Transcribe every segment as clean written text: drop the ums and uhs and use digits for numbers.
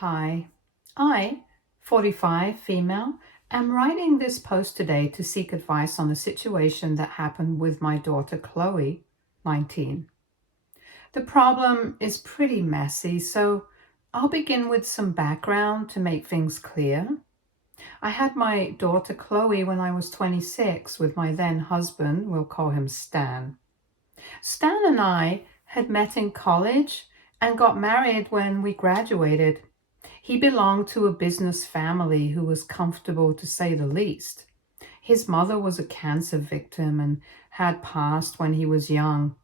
Hi, I, 45, female, am writing this post today to seek advice on a situation that happened with my daughter Chloe, 19. The problem is pretty messy, so I'll begin with some background to make things clear. I had my daughter Chloe when I was 26 with my then husband, we'll call him Stan. Stan and I had met in college and got married when we graduated. He belonged to a business family who was comfortable, to say the least. His mother was a cancer victim and had passed when he was young,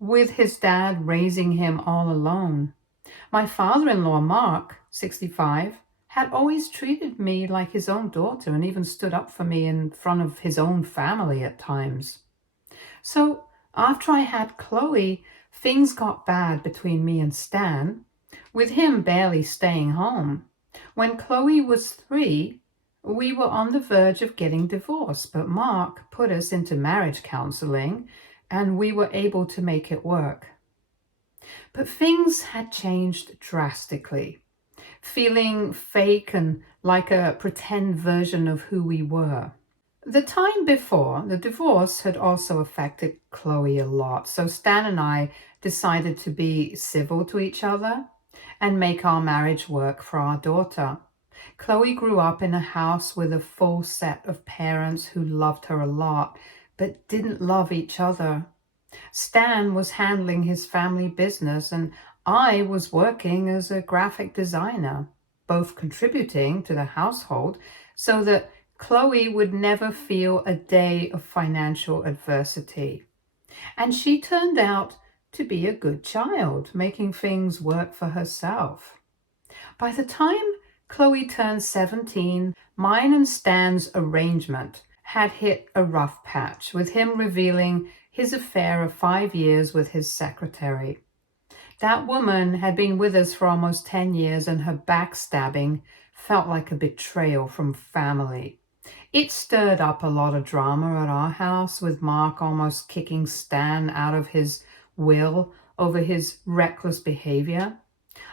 with his dad raising him all alone. My father-in-law, Mark, 65, had always treated me like his own daughter and even stood up for me in front of his own family at times. So after I had Chloe, things got bad between me and Stan, with him barely staying home. When Chloe was 3, we were on the verge of getting divorced, but Mark put us into marriage counseling and we were able to make it work. But things had changed drastically, feeling fake and like a pretend version of who we were. The time before the divorce had also affected Chloe a lot, so Stan and I decided to be civil to each other and make our marriage work for our daughter. Chloe grew up in a house with a full set of parents who loved her a lot, but didn't love each other. Stan was handling his family business and I was working as a graphic designer, both contributing to the household so that Chloe would never feel a day of financial adversity. And she turned out to be a good child, making things work for herself. By the time Chloe turned 17, mine and Stan's arrangement had hit a rough patch, with him revealing his affair of 5 years with his secretary. That woman had been with us for almost 10 years, and her backstabbing felt like a betrayal from family. It stirred up a lot of drama at our house, with Mark almost kicking Stan out of his will over his reckless behavior.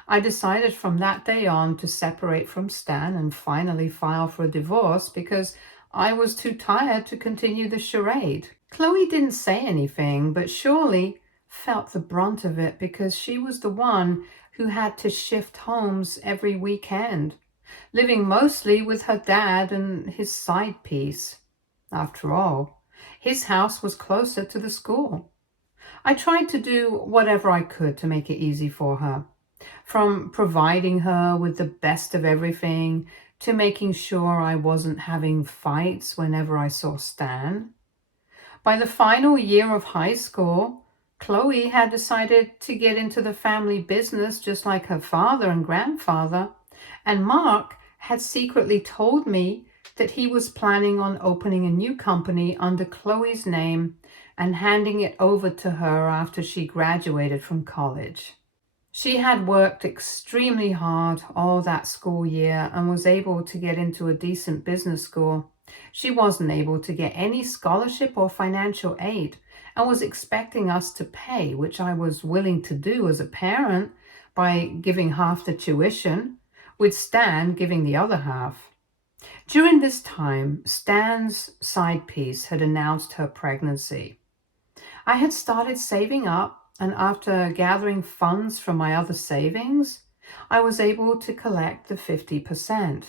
I decided from that day on to separate from Stan and finally file for a divorce because I was too tired to continue the charade. Chloe didn't say anything, but surely felt the brunt of it because she was the one who had to shift homes every weekend, living mostly with her dad and his Sidepiece. After all, his house was closer to the school. I tried to do whatever I could to make it easy for her, from providing her with the best of everything to making sure I wasn't having fights whenever I saw Stan. By the final year of high school, Chloe had decided to get into the family business just like her father and grandfather, and Mark had secretly told me that he was planning on opening a new company under Chloe's name and handing it over to her after she graduated from college. She had worked extremely hard all that school year and was able to get into a decent business school. She wasn't able to get any scholarship or financial aid and was expecting us to pay, which I was willing to do as a parent by giving half the tuition, with Stan giving the other half. During this time, Stan's Sidepiece had announced her pregnancy. I had started saving up, and after gathering funds from my other savings, I was able to collect the 50%.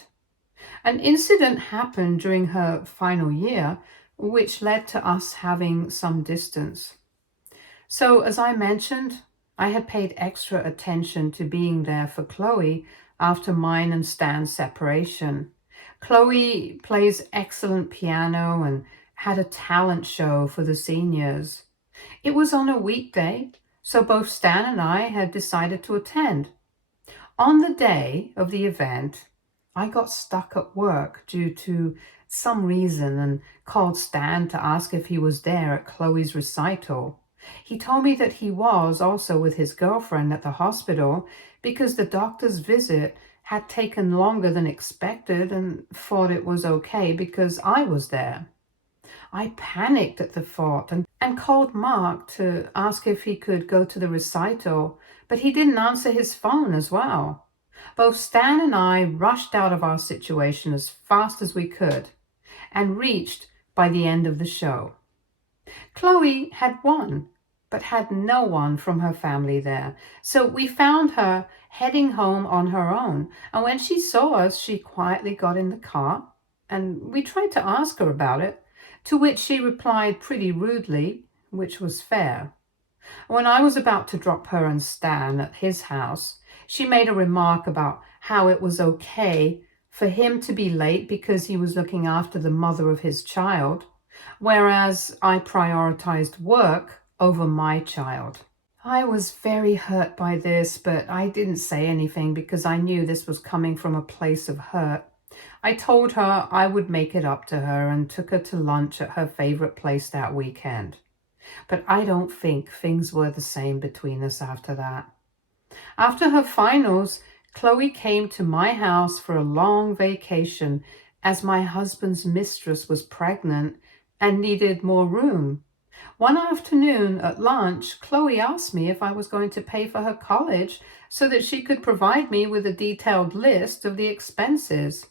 An incident happened during her final year, which led to us having some distance. So, as I mentioned, I had paid extra attention to being there for Chloe after mine and Stan's separation. Chloe plays excellent piano and had a talent show for the seniors. It was on a weekday, so both Stan and I had decided to attend. On the day of the event, I got stuck at work due to some reason and called Stan to ask if he was there at Chloe's recital. He told me that he was also with his girlfriend at the hospital because the doctor's visit had taken longer than expected and thought it was okay because I was there. I panicked at the thought and called Mark to ask if he could go to the recital, but he didn't answer his phone as well. Both Stan and I rushed out of our situation as fast as we could and reached by the end of the show. Chloe had won, but had no one from her family there. So we found her heading home on her own. And when she saw us, she quietly got in the car and we tried to ask her about it, to which she replied pretty rudely, which was fair. When I was about to drop her and Stan at his house, she made a remark about how it was okay for him to be late because he was looking after the mother of his child, whereas I prioritized work over my child. I was very hurt by this, but I didn't say anything because I knew this was coming from a place of hurt. I told her I would make it up to her and took her to lunch at her favorite place that weekend. But I don't think things were the same between us after that. After her finals, Chloe came to my house for a long vacation as my husband's mistress was pregnant and needed more room. One afternoon at lunch, Chloe asked me if I was going to pay for her college so that she could provide me with a detailed list of the expenses.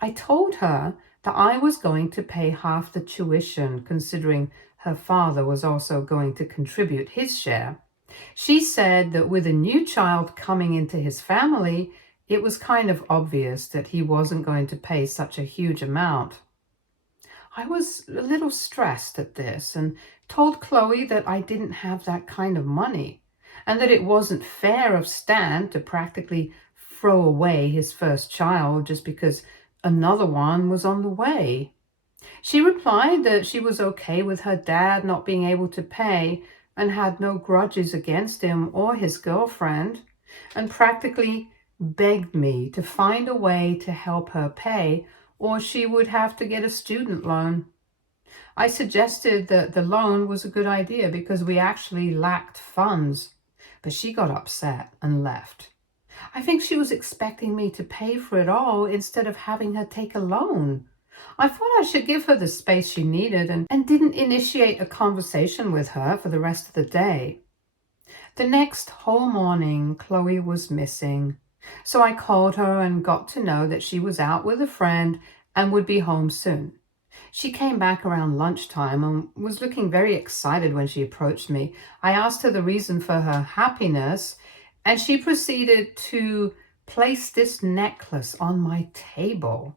I told her that I was going to pay half the tuition, considering her father was also going to contribute his share. She said that with a new child coming into his family, it was kind of obvious that he wasn't going to pay such a huge amount. I was a little stressed at this and told Chloe that I didn't have that kind of money and that it wasn't fair of Stan to practically throw away his first child just because another one was on the way. She replied that she was okay with her dad not being able to pay and had no grudges against him or his girlfriend, and practically begged me to find a way to help her pay or she would have to get a student loan. I suggested that the loan was a good idea because we actually lacked funds, but she got upset and left. I think she was expecting me to pay for it all instead of having her take a loan. I thought I should give her the space she needed and didn't initiate a conversation with her for the rest of the day. The next whole morning, Chloe was missing. So I called her and got to know that she was out with a friend and would be home soon. She came back around lunchtime and was looking very excited when she approached me. I asked her the reason for her happiness, and she proceeded to place this necklace on my table.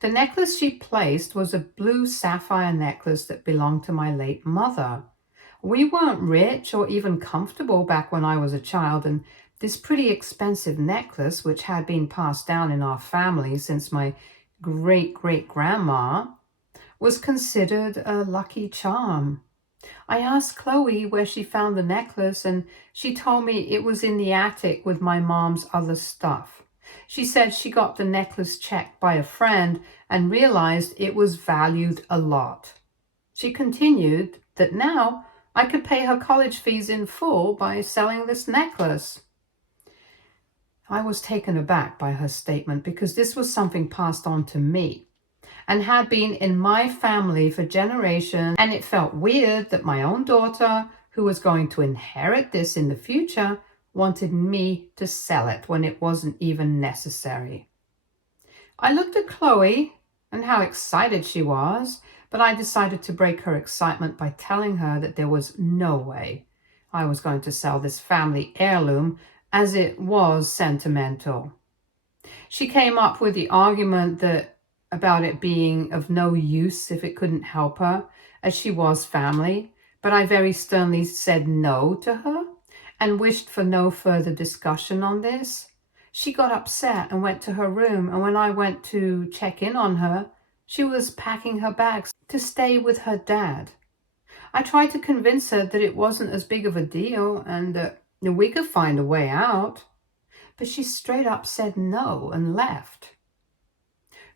The necklace she placed was a blue sapphire necklace that belonged to my late mother. We weren't rich or even comfortable back when I was a child, and this pretty expensive necklace, which had been passed down in our family since my great-great-grandma, was considered a lucky charm. I asked Chloe where she found the necklace, and she told me it was in the attic with my mom's other stuff. She said she got the necklace checked by a friend and realized it was valued a lot. She continued that now I could pay her college fees in full by selling this necklace. I was taken aback by her statement because this was something passed on to me and had been in my family for generations, and it felt weird that my own daughter, who was going to inherit this in the future, wanted me to sell it when it wasn't even necessary. I looked at Chloe and how excited she was, but I decided to break her excitement by telling her that there was no way I was going to sell this family heirloom, as it was sentimental. She came up with the argument about it being of no use if it couldn't help her, as she was family, but I very sternly said no to her and wished for no further discussion on this. She got upset and went to her room, and when I went to check in on her, she was packing her bags to stay with her dad. I tried to convince her that it wasn't as big of a deal and that we could find a way out, but she straight up said no and left.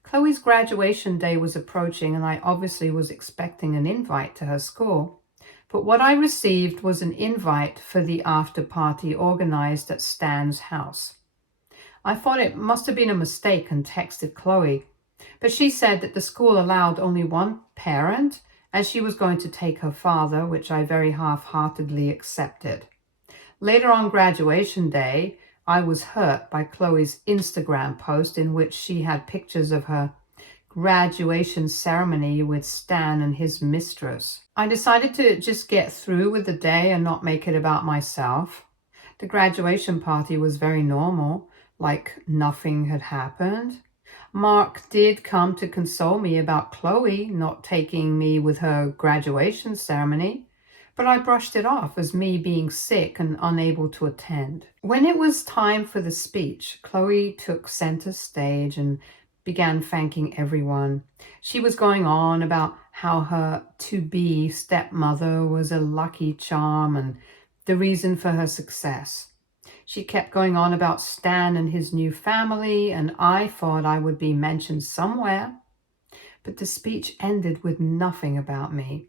Chloe's graduation day was approaching, and I obviously was expecting an invite to her school. But what I received was an invite for the after party organized at Stan's house. I thought it must have been a mistake and texted Chloe, but she said that the school allowed only one parent as she was going to take her father, which I very half-heartedly accepted. Later on graduation day, I was hurt by Chloe's Instagram post in which she had pictures of her graduation ceremony with Stan and his mistress. I decided to just get through with the day and not make it about myself. The graduation party was very normal, like nothing had happened. Mark did come to console me about Chloe not taking me with her graduation ceremony, but I brushed it off as me being sick and unable to attend. When it was time for the speech, Chloe took center stage and began thanking everyone. She was going on about how her to-be stepmother was a lucky charm and the reason for her success. She kept going on about Stan and his new family, and I thought I would be mentioned somewhere. But the speech ended with nothing about me.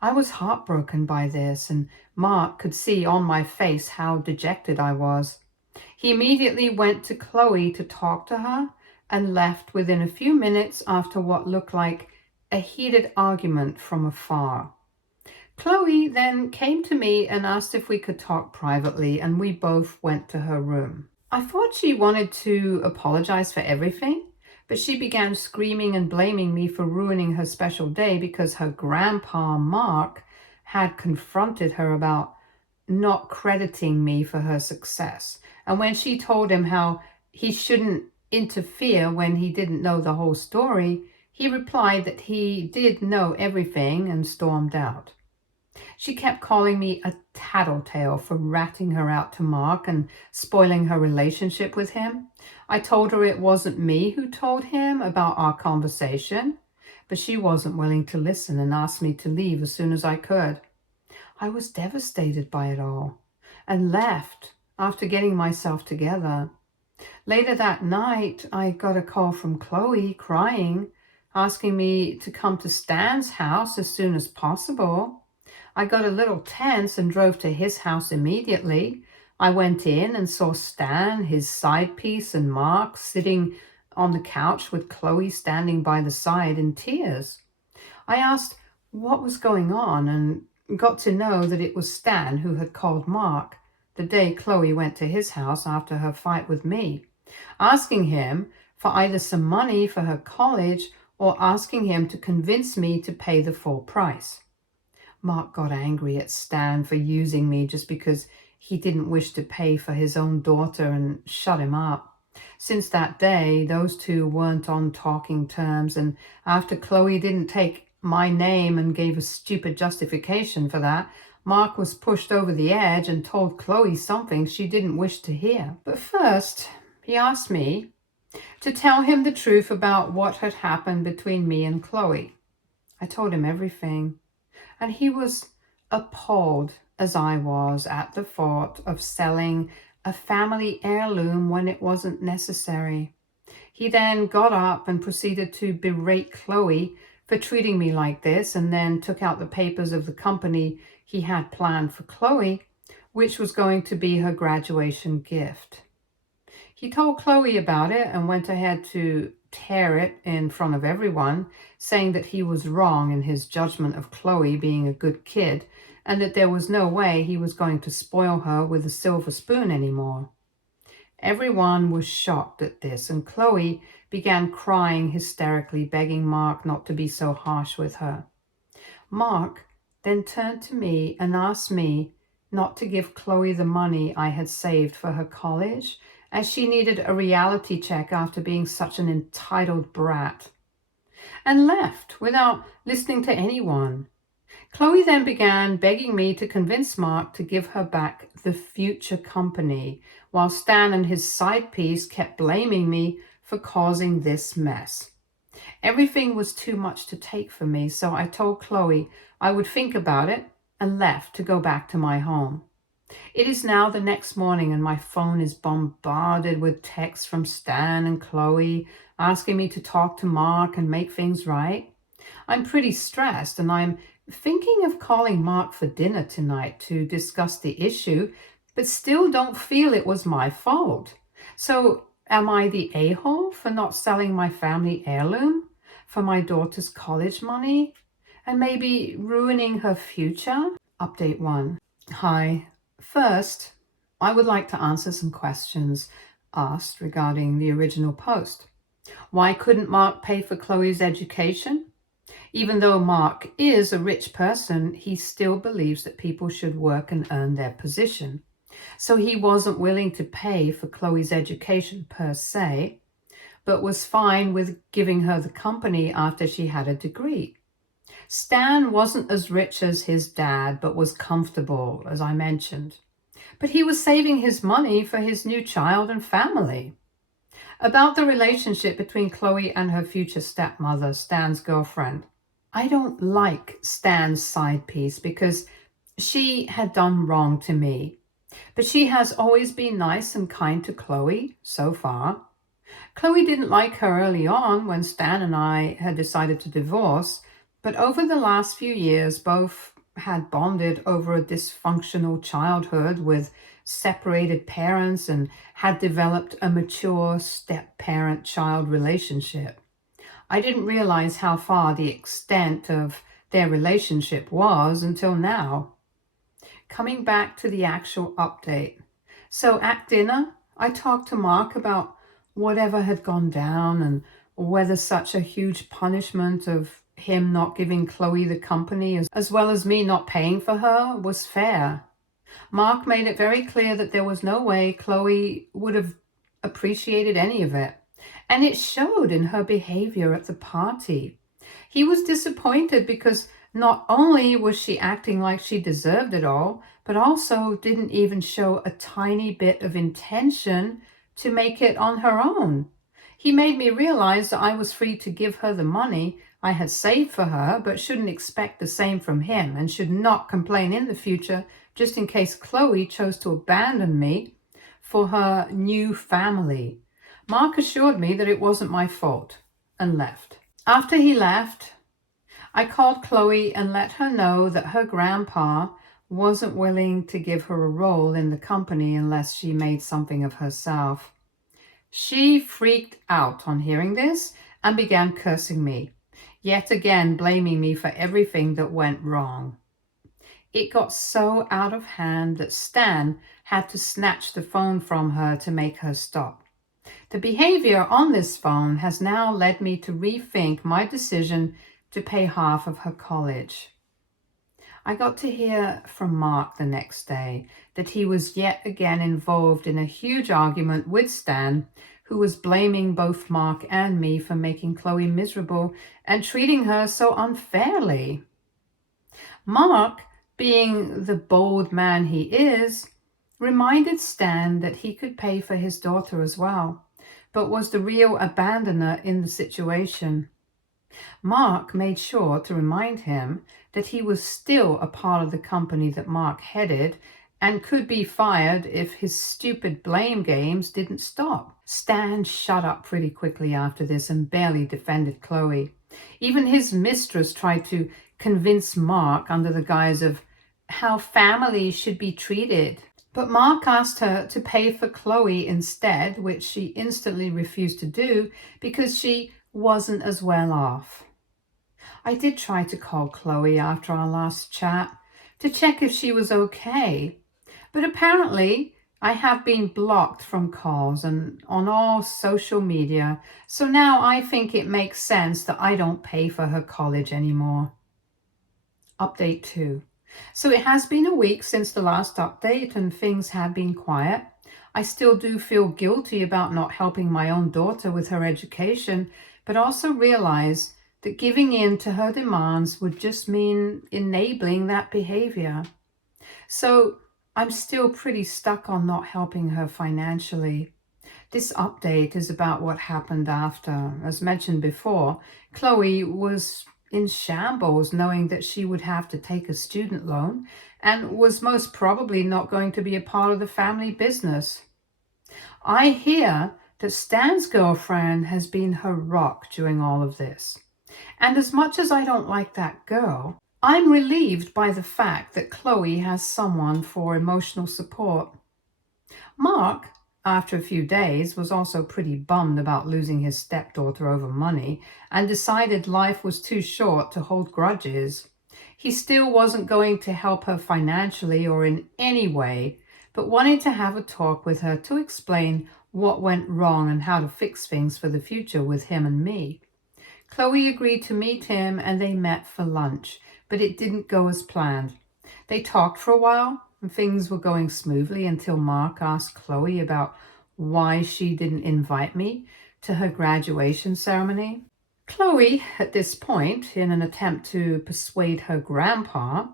I was heartbroken by this, and Mark could see on my face how dejected I was. He immediately went to Chloe to talk to her and left within a few minutes after what looked like a heated argument from afar. Chloe then came to me and asked if we could talk privately, and we both went to her room. I thought she wanted to apologize for everything, but she began screaming and blaming me for ruining her special day because her grandpa, Mark, had confronted her about not crediting me for her success. And when she told him how he shouldn't interfere when he didn't know the whole story, he replied that he did know everything and stormed out. She kept calling me a tattletale for ratting her out to Mark and spoiling her relationship with him. I told her it wasn't me who told him about our conversation, but she wasn't willing to listen and asked me to leave as soon as I could. I was devastated by it all and left after getting myself together. Later that night, I got a call from Chloe crying, asking me to come to Stan's house as soon as possible. I got a little tense and drove to his house immediately. I went in and saw Stan, his Sidepiece, and Mark sitting on the couch with Chloe standing by the side in tears. I asked what was going on and got to know that it was Stan who had called Mark the day Chloe went to his house after her fight with me, asking him for either some money for her college or asking him to convince me to pay the full price. Mark got angry at Stan for using me just because he didn't wish to pay for his own daughter and shut him up. Since that day, those two weren't on talking terms, and after Chloe didn't take my name and gave a stupid justification for that, Mark was pushed over the edge and told Chloe something she didn't wish to hear. But first, he asked me to tell him the truth about what had happened between me and Chloe. I told him everything. And he was appalled, as I was, at the thought of selling a family heirloom when it wasn't necessary. He then got up and proceeded to berate Chloe for treating me like this, and then took out the papers of the company he had planned for Chloe, which was going to be her graduation gift. He told Chloe about it and went ahead to tear it in front of everyone, saying that he was wrong in his judgment of Chloe being a good kid and that there was no way he was going to spoil her with a silver spoon anymore. Everyone was shocked at this, and Chloe began crying hysterically, begging Mark not to be so harsh with her. Mark then turned to me and asked me not to give Chloe the money I had saved for her college, as she needed a reality check after being such an entitled brat, and left without listening to anyone. Chloe then began begging me to convince Mark to give her back the future company, while Stan and his Sidepiece kept blaming me for causing this mess. Everything was too much to take for me, so I told Chloe I would think about it and left to go back to my home. It is now the next morning and my phone is bombarded with texts from Stan and Chloe asking me to talk to Mark and make things right. I'm pretty stressed and I'm thinking of calling Mark for dinner tonight to discuss the issue, but still don't feel it was my fault. So am I the a-hole for not selling my family heirloom for my daughter's college money and maybe ruining her future? Update 1. Hi. First, I would like to answer some questions asked regarding the original post. Why couldn't Mark pay for Chloe's education? Even though Mark is a rich person, he still believes that people should work and earn their position. So he wasn't willing to pay for Chloe's education per se, but was fine with giving her the company after she had a degree. Stan wasn't as rich as his dad, but was comfortable, as I mentioned. But he was saving his money for his new child and family. About the relationship between Chloe and her future stepmother, Stan's girlfriend. I don't like Stan's side piece because she had done wrong to me. But she has always been nice and kind to Chloe, so far. Chloe didn't like her early on when Stan and I had decided to divorce, but over the last few years, both had bonded over a dysfunctional childhood with separated parents and had developed a mature step-parent-child relationship. I didn't realize how far the extent of their relationship was until now. Coming back to the actual update. So at dinner, I talked to Mark about whatever had gone down and whether such a huge punishment of him not giving Chloe the company as well as me not paying for her was fair. Mark made it very clear that there was no way Chloe would have appreciated any of it, and it showed in her behavior at the party. He was disappointed because not only was she acting like she deserved it all, but also didn't even show a tiny bit of intention to make it on her own. He made me realize that I was free to give her the money I had saved for her, but shouldn't expect the same from him and should not complain in the future just in case Chloe chose to abandon me for her new family. Mark assured me that it wasn't my fault and left. After he left, I called Chloe and let her know that her grandpa wasn't willing to give her a role in the company unless she made something of herself. She freaked out on hearing this and began cursing me, yet again blaming me for everything that went wrong. It got so out of hand that Stan had to snatch the phone from her to make her stop. The behavior on this phone has now led me to rethink my decision to pay half of her college. I got to hear from Mark the next day that he was yet again involved in a huge argument with Stan, who was blaming both Mark and me for making Chloe miserable and treating her so unfairly. Mark, being the bold man he is, reminded Stan that he could pay for his daughter as well, but was the real abandoner in the situation. Mark made sure to remind him that he was still a part of the company that Mark headed and could be fired if his stupid blame games didn't stop. Stan shut up pretty quickly after this and barely defended Chloe. Even his mistress tried to convince Mark under the guise of how families should be treated. But Mark asked her to pay for Chloe instead, which she instantly refused to do because she wasn't as well off. I did try to call Chloe after our last chat to check if she was okay, but apparently I have been blocked from calls and on all social media, so now I think it makes sense that I don't pay for her college anymore. Update 2. So it has been a week since the last update and things have been quiet. I still do feel guilty about not helping my own daughter with her education, but also realize that giving in to her demands would just mean enabling that behavior. So I'm still pretty stuck on not helping her financially. This update is about what happened after. As mentioned before, Chloe was in shambles knowing that she would have to take a student loan and was most probably not going to be a part of the family business. I hear that Stan's girlfriend has been her rock during all of this. And as much as I don't like that girl, I'm relieved by the fact that Chloe has someone for emotional support. Mark, after a few days, was also pretty bummed about losing his stepdaughter over money and decided life was too short to hold grudges. He still wasn't going to help her financially or in any way, but wanted to have a talk with her to explain what went wrong and how to fix things for the future with him and me. Chloe agreed to meet him and they met for lunch, but it didn't go as planned. They talked for a while and things were going smoothly until Mark asked Chloe about why she didn't invite me to her graduation ceremony. Chloe, at this point, in an attempt to persuade her grandpa,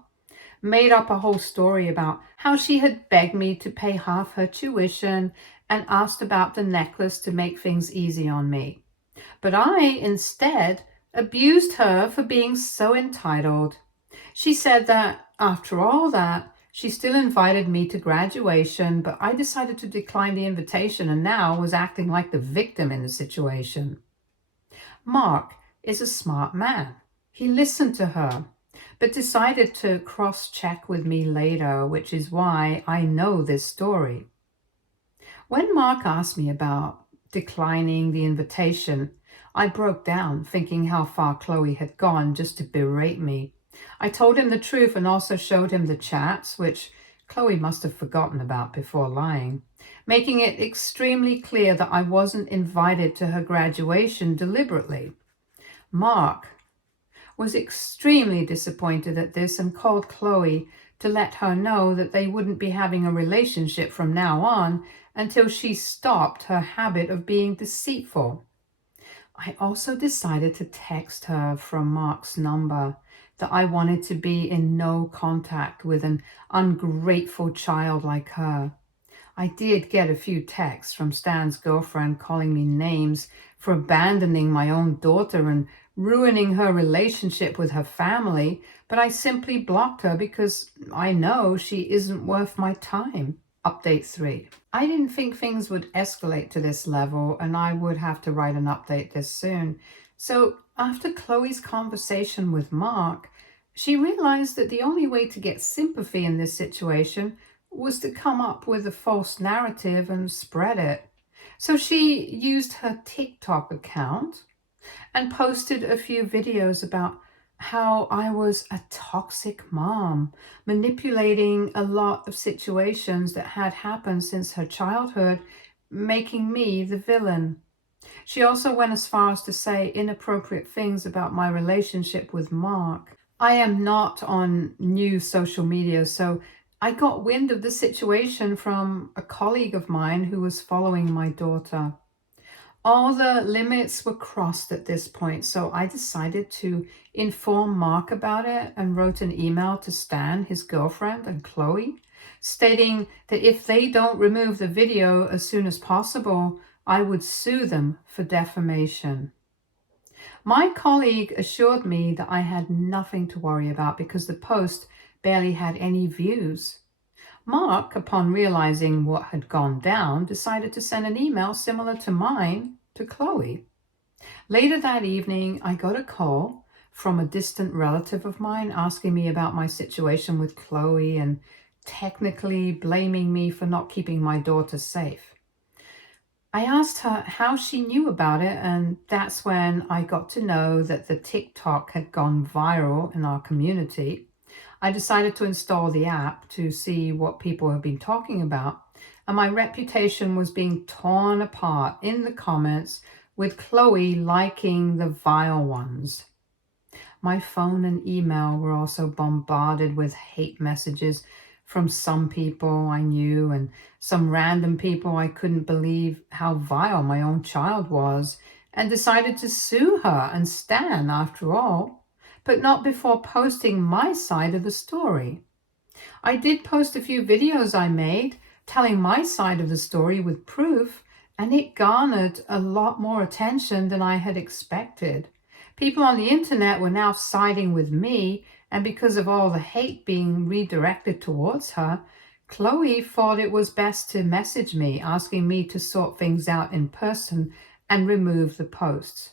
made up a whole story about how she had begged me to pay half her tuition and asked about the necklace to make things easy on me. But I, instead, abused her for being so entitled. She said that, after all that, she still invited me to graduation, but I decided to decline the invitation and now was acting like the victim in the situation. Mark is a smart man. He listened to her, but decided to cross-check with me later, which is why I know this story. When Mark asked me about declining the invitation, I broke down, thinking how far Chloe had gone just to berate me. I told him the truth and also showed him the chats, which Chloe must have forgotten about before lying, making it extremely clear that I wasn't invited to her graduation deliberately. Mark was extremely disappointed at this and called Chloe to let her know that they wouldn't be having a relationship from now on until she stopped her habit of being deceitful. I also decided to text her from Mark's number that I wanted to be in no contact with an ungrateful child like her. I did get a few texts from Stan's girlfriend calling me names for abandoning my own daughter and ruining her relationship with her family, but I simply blocked her because I know she isn't worth my time. Update 3. I didn't think things would escalate to this level and I would have to write an update this soon. So after Chloe's conversation with Mark, she realized that the only way to get sympathy in this situation was to come up with a false narrative and spread it. So she used her TikTok account and posted a few videos about how I was a toxic mom, manipulating a lot of situations that had happened since her childhood, making me the villain. She also went as far as to say inappropriate things about my relationship with Mark. I am not on new social media, so I got wind of the situation from a colleague of mine who was following my daughter. All the limits were crossed at this point, so I decided to inform Mark about it and wrote an email to Stan, his girlfriend, and Chloe, stating that if they don't remove the video as soon as possible, I would sue them for defamation. My colleague assured me that I had nothing to worry about because the post barely had any views. Mark, upon realizing what had gone down, decided to send an email similar to mine to Chloe. Later that evening, I got a call from a distant relative of mine asking me about my situation with Chloe and technically blaming me for not keeping my daughter safe. I asked her how she knew about it, and that's when I got to know that the TikTok had gone viral in our community. I decided to install the app to see what people have been talking about, and my reputation was being torn apart in the comments with Chloe liking the vile ones. My phone and email were also bombarded with hate messages from some people I knew and some random people I couldn't believe how vile my own child was, and decided to sue her and Stan after all, but not before posting my side of the story. I did post a few videos I made telling my side of the story with proof, and it garnered a lot more attention than I had expected. People on the internet were now siding with me, and because of all the hate being redirected towards her, Chloe thought it was best to message me, asking me to sort things out in person and remove the posts.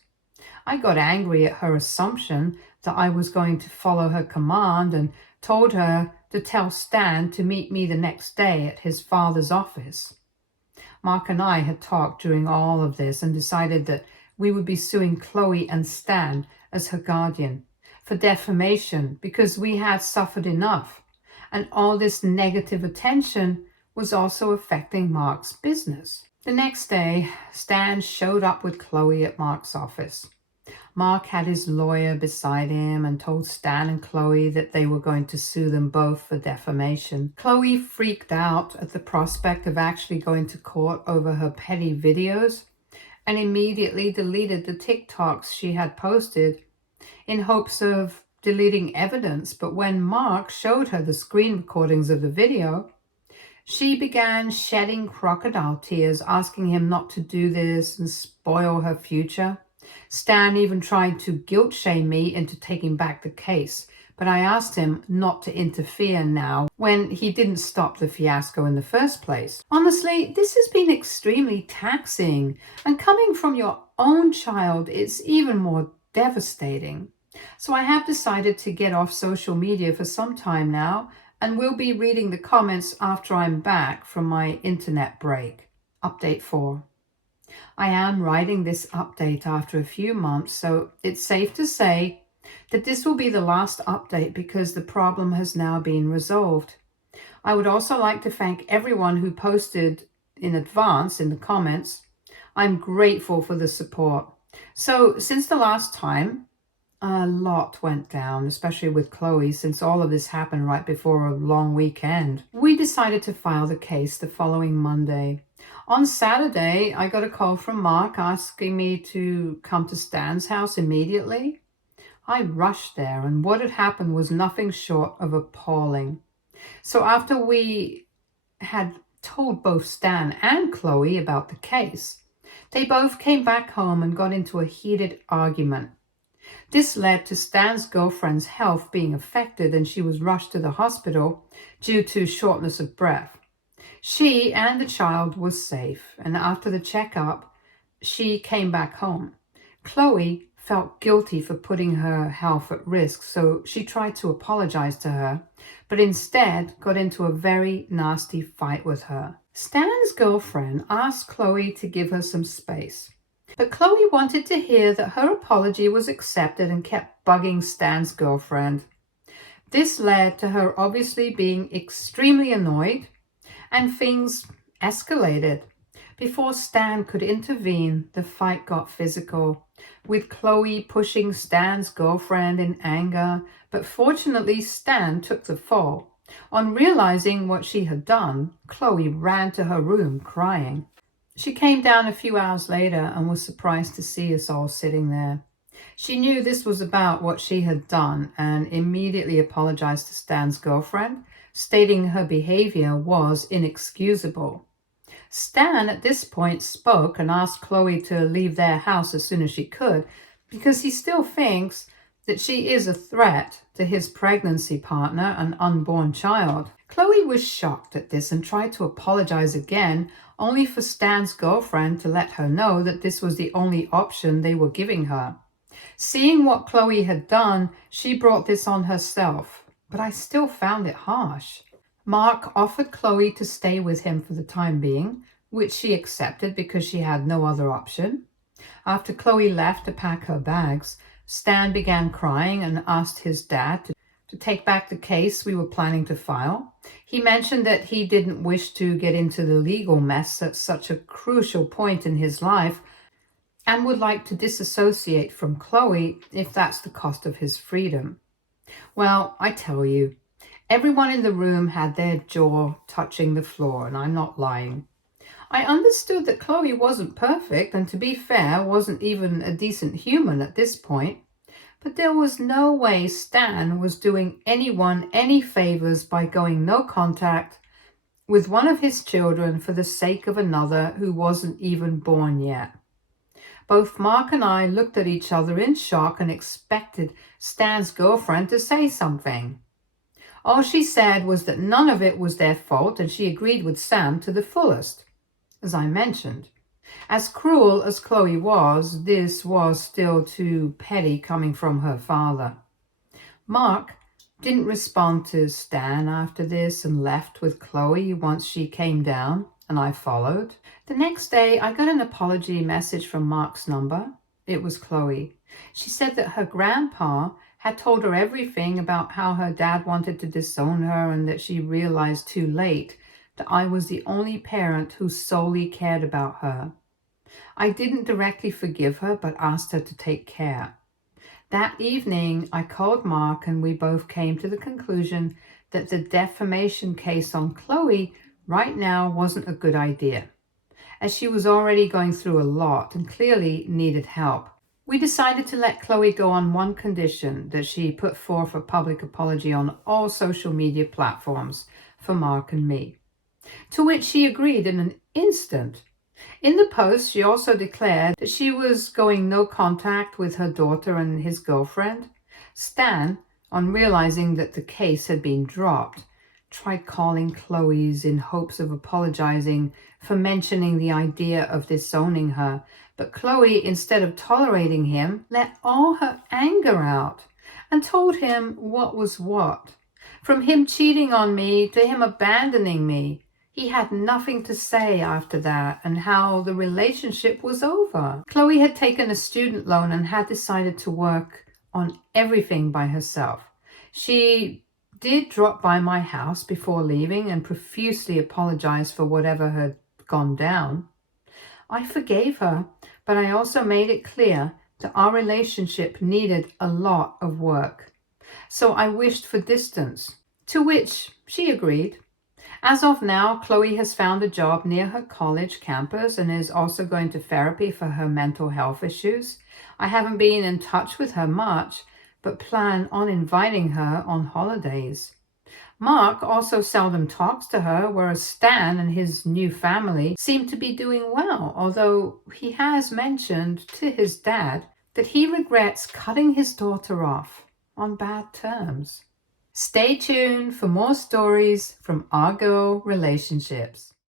I got angry at her assumption that I was going to follow her command and told her to tell Stan to meet me the next day at his father's office. Mark and I had talked during all of this and decided that we would be suing Chloe and Stan as her guardian for defamation because we had suffered enough, and all this negative attention was also affecting Mark's business. The next day, Stan showed up with Chloe at Mark's office. Mark had his lawyer beside him and told Stan and Chloe that they were going to sue them both for defamation. Chloe freaked out at the prospect of actually going to court over her petty videos and immediately deleted the TikToks she had posted in hopes of deleting evidence. But when Mark showed her the screen recordings of the video, she began shedding crocodile tears, asking him not to do this and spoil her future. Stan even tried to guilt shame me into taking back the case, but I asked him not to interfere now when he didn't stop the fiasco in the first place. Honestly, this has been extremely taxing, and coming from your own child, it's even more devastating. So I have decided to get off social media for some time now, and will be reading the comments after I'm back from my internet break. Update 4. I am writing this update after a few months, so it's safe to say that this will be the last update because the problem has now been resolved. I would also like to thank everyone who posted in advance in the comments. I'm grateful for the support. So since the last time, a lot went down, especially with Chloe, since all of this happened right before a long weekend. We decided to file the case the following Monday. On Saturday, I got a call from Mark asking me to come to Stan's house immediately. I rushed there, and what had happened was nothing short of appalling. So after we had told both Stan and Chloe about the case, they both came back home and got into a heated argument. This led to Stan's girlfriend's health being affected, and she was rushed to the hospital due to shortness of breath. She and the child was safe, and after the checkup, she came back home. Chloe felt guilty for putting her health at risk, so she tried to apologize to her, but instead got into a very nasty fight with her. Stan's girlfriend asked Chloe to give her some space, but Chloe wanted to hear that her apology was accepted and kept bugging Stan's girlfriend. This led to her obviously being extremely annoyed, and things escalated. Before Stan could intervene, the fight got physical, with Chloe pushing Stan's girlfriend in anger, but fortunately Stan took the fall. On realizing what she had done, Chloe ran to her room crying. She came down a few hours later and was surprised to see us all sitting there. She knew this was about what she had done and immediately apologized to Stan's girlfriend, stating her behavior was inexcusable. Stan at this point spoke and asked Chloe to leave their house as soon as she could because he still thinks that she is a threat to his pregnancy partner and unborn child. Chloe was shocked at this and tried to apologize again, only for Stan's girlfriend to let her know that this was the only option they were giving her. Seeing what Chloe had done, she brought this on herself, but I still found it harsh. Mark offered Chloe to stay with him for the time being, which she accepted because she had no other option. After Chloe left to pack her bags, Stan began crying and asked his dad to take back the case we were planning to file. He mentioned that he didn't wish to get into the legal mess at such a crucial point in his life and would like to disassociate from Chloe if that's the cost of his freedom. Well, I tell you, everyone in the room had their jaw touching the floor, and I'm not lying. I understood that Chloe wasn't perfect, and to be fair, wasn't even a decent human at this point, but there was no way Stan was doing anyone any favors by going no contact with one of his children for the sake of another who wasn't even born yet. Both Mark and I looked at each other in shock and expected Stan's girlfriend to say something. All she said was that none of it was their fault, and she agreed with Sam to the fullest. As I mentioned, as cruel as Chloe was, this was still too petty coming from her father. Mark didn't respond to Stan after this and left with Chloe once she came down, and I followed. The next day, I got an apology message from Mark's number. It was Chloe. She said that her grandpa had told her everything about how her dad wanted to disown her and that she realized too late that I was the only parent who solely cared about her. I didn't directly forgive her, but asked her to take care. That evening, I called Mark and we both came to the conclusion that the defamation case on Chloe right now wasn't a good idea, as she was already going through a lot and clearly needed help. We decided to let Chloe go on one condition, that she put forth a public apology on all social media platforms for Mark and me, to which she agreed in an instant. In the post, she also declared that she was going no contact with her daughter and his girlfriend. Stan, on realizing that the case had been dropped, tried calling Chloe's in hopes of apologizing for mentioning the idea of disowning her, but Chloe, instead of tolerating him, let all her anger out and told him what was what. From him cheating on me to him abandoning me, he had nothing to say after that, and how the relationship was over. Chloe had taken a student loan and had decided to work on everything by herself. She did drop by my house before leaving and profusely apologized for whatever had gone down. I forgave her, but I also made it clear that our relationship needed a lot of work. So I wished for distance, to which she agreed. As of now, Chloe has found a job near her college campus and is also going to therapy for her mental health issues. I haven't been in touch with her much, but plan on inviting her on holidays. Mark also seldom talks to her, whereas Stan and his new family seem to be doing well, although he has mentioned to his dad that he regrets cutting his daughter off on bad terms. Stay tuned for more stories from our girl relationships.